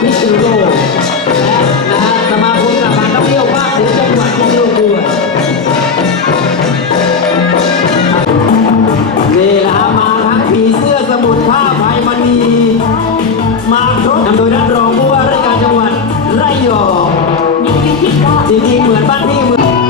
พิรยูโรและนะฮะสมาคมสถาบันท่องเที่ยวภาคเหนือจังหวัดของโลกด้วยนี่นะฮะมาทั้งผีเสื้อสมุดผ้าไพรมณีมาครบนำโดยท่านรองผู้ว่าราชการจังหวัดระยองจริงๆเหมือนบ้านพี่เมือง